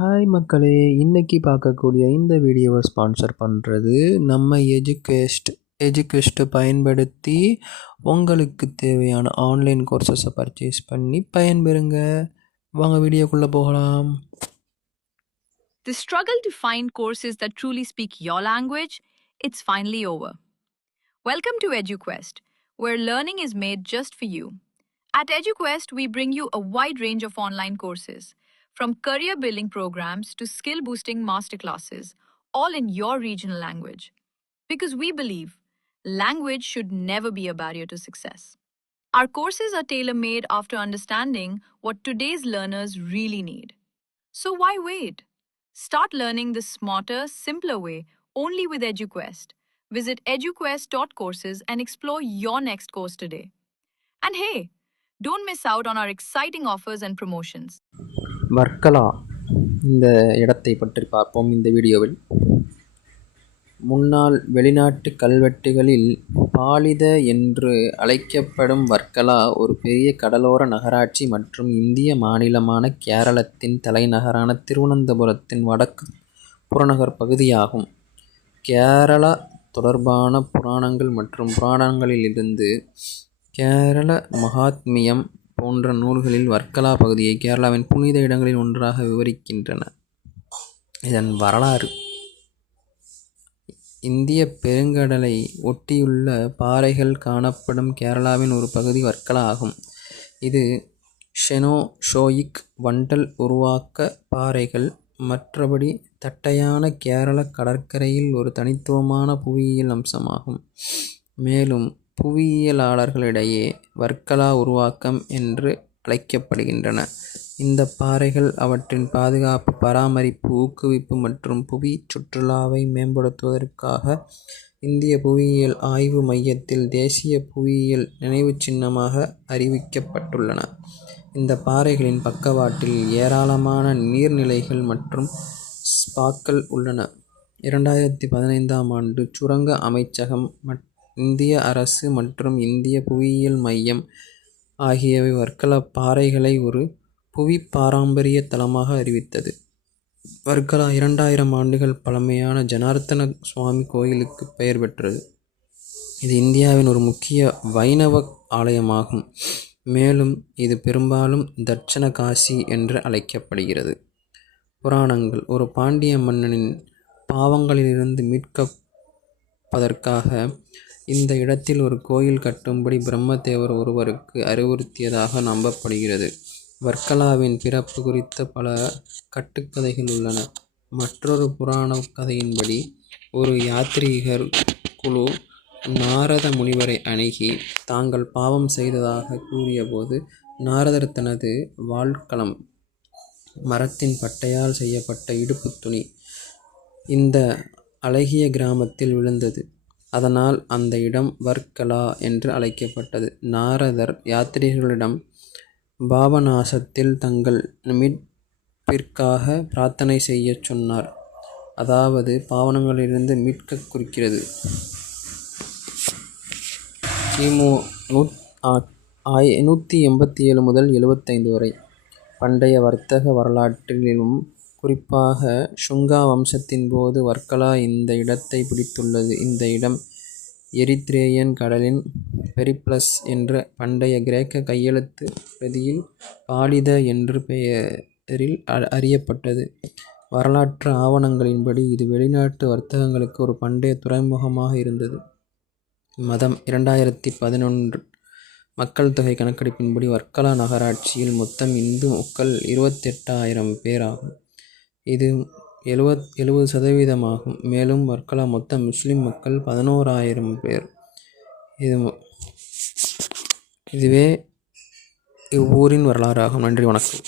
Hi மக்களே, இன்னைக்கு பார்க்கக்கூடிய இந்த வீடியோவை ஸ்பான்சர் பண்ணுறது நம்ம எஜுகெஸ்ட்டை பயன்படுத்தி உங்களுக்கு தேவையான ஆன்லைன் கோர்சஸை பர்ச்சேஸ் பண்ணி பயன்பெறுங்க. வாங்க வீடியோக்குள்ளே போகலாம். The struggle to find courses that truly speak your language, it's finally over. Welcome to EduQuest, where learning is made just for you. At EduQuest, we bring you a wide range of online courses, from career building programs to skill boosting masterclasses, all in your regional language. Because we believe language should never be a barrier to success. Our courses are tailor made after understanding what today's learners really need. So why wait? Start learning the smarter, simpler way only with EduQuest. Visit eduquest.courses and explore your next course today. And hey, don't miss out on our exciting offers and promotions. Varkala இந்த இடத்தை பற்றி பார்ப்போம் இந்த வீடியோவில். முன்னாள் வெளிநாட்டு கல்வெட்டுகளில் பாலித என்று அழைக்கப்படும் வர்க்கலா ஒரு பெரிய கடலோர நகராட்சி மற்றும் இந்திய மாநிலமான கேரளத்தின் தலைநகரான திருவனந்தபுரத்தின் வடக்கு புறநகர் பகுதியாகும். கேரளா தொடர்பான புராணங்கள் மற்றும் புராணங்களிலிருந்து கேரள மகாத்மியம் போன்ற நூல்களில் வர்க்கலா பகுதியை கேரளாவின் புனித இடங்களில் ஒன்றாக விவரிக்கின்றன. இதன் வரலாறு: இந்திய பெருங்கடலை ஒட்டியுள்ள பாறைகள் காணப்படும் கேரளாவின் ஒரு பகுதி வர்க்கலா ஆகும். இது ஷெனோஷோயிக் வண்டல் உருவாக்க பாறைகள். மற்றபடி தட்டையான கேரள கடற்கரையில் ஒரு தனித்துவமான புவியியல் அம்சமாகும். மேலும் புவியியலாளர்களிடையே வர்க்கலா உருவாக்கம் என்று அழைக்கப்படுகின்றன. இந்த பாறைகள் அவற்றின் பாதுகாப்பு, பராமரிப்பு, ஊக்குவிப்பு மற்றும் புவி சுற்றுலாவை மேம்படுத்துவதற்காக இந்திய புவியியல் ஆய்வு மையத்தில் தேசிய புவியியல் நினைவுச் சின்னமாக அறிவிக்கப்பட்டுள்ளன. இந்த பாறைகளின் பக்கவாட்டில் ஏராளமான நீர்நிலைகள் மற்றும் ஸ்பாக்கள் உள்ளன. 2015ஆம் ஆண்டு சுரங்க அமைச்சகம், இந்திய அரசு மற்றும் இந்திய புவியியல் மையம் ஆகியவை வர்க்கலா பாறைகளை ஒரு புவி பாரம்பரிய தலமாக அறிவித்தது. வர்க்கலா 2000 ஆண்டுகள் பழமையான ஜனார்த்தன சுவாமி கோயிலுக்கு பெயர் பெற்றது. இது இந்தியாவின் ஒரு முக்கிய வைணவ ஆலயமாகும். மேலும் இது பெரும்பாலும் தட்சண காசி என்று அழைக்கப்படுகிறது. புராணங்கள்: ஒரு பாண்டிய மன்னனின் பாவங்களிலிருந்து மீட்கப்பதற்காக இந்த இடத்தில் ஒரு கோயில் கட்டும்படி பிரம்மதேவர் ஒருவருக்கு அறிவுறுத்தியதாக நம்பப்படுகிறது. வர்க்கலாவின் பிறப்பு குறித்த பல கட்டுக்கதைகள் உள்ளன. மற்றொரு புராண கதையின்படி, ஒரு யாத்ரீகர் குழு நாரத முனிவரை அணுகி தாங்கள் பாவம் செய்ததாக கூறியபோது, நாரதர் தனது வாள்கலம், மரத்தின் பட்டையால் செய்யப்பட்ட இடுப்பு துணி, இந்த அழகிய கிராமத்தில் விழுந்தது. அதனால் அந்த இடம் வர்க்கலா என்று அழைக்கப்பட்டது. நாரதர் யாத்ரீகர்களிடம் பாபநாசத்தில் தங்கள் மீட்பிற்காக பிரார்த்தனை செய்யச் சொன்னார். அதாவது பாவங்களிலிருந்து மீட்க குறிக்கிறது. கிமு 187 முதல் 75 வரை பண்டைய வர்த்தக வரலாற்றிலும் குறிப்பாக சுங்கா வம்சத்தின் போது வர்க்கலா இந்த இடத்தை பிடித்துள்ளது. இந்த இடம் எரித்ரேயன் கடலின் பெரிப்ளஸ் என்ற பண்டைய கிரேக்க கையெழுத்து பிரதியில் பாலித என்ற பெயரில் அறியப்பட்டது. வரலாற்று ஆவணங்களின்படி இது வெளிநாட்டு வர்த்தகங்களுக்கு ஒரு பண்டைய துறைமுகமாக இருந்தது. மதம்: 2011 மக்கள் தொகை கணக்கெடுப்பின்படி வர்க்கலா நகராட்சியில் மொத்தம் இந்து மக்கள் 28,000 பேர் ஆகும். இது 70% மேலும் வர்க்கலா மொத்த முஸ்லிம் மக்கள் 11,000 பேர். இதுவே இவ்வூரின் வரலாறு ஆகும். நன்றி, வணக்கம்.